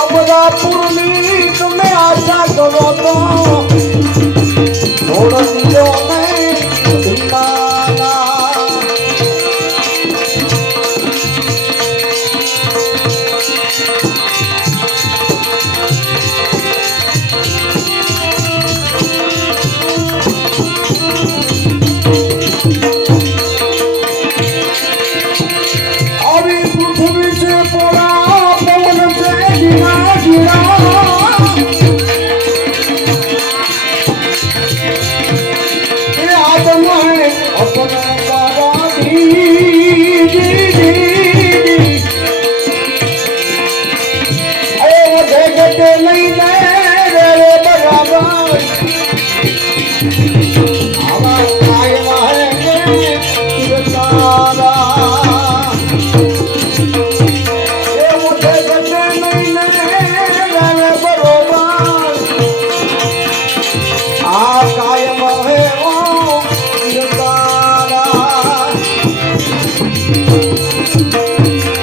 અમરાપુરની તમે આશા કરો તો கட்டளை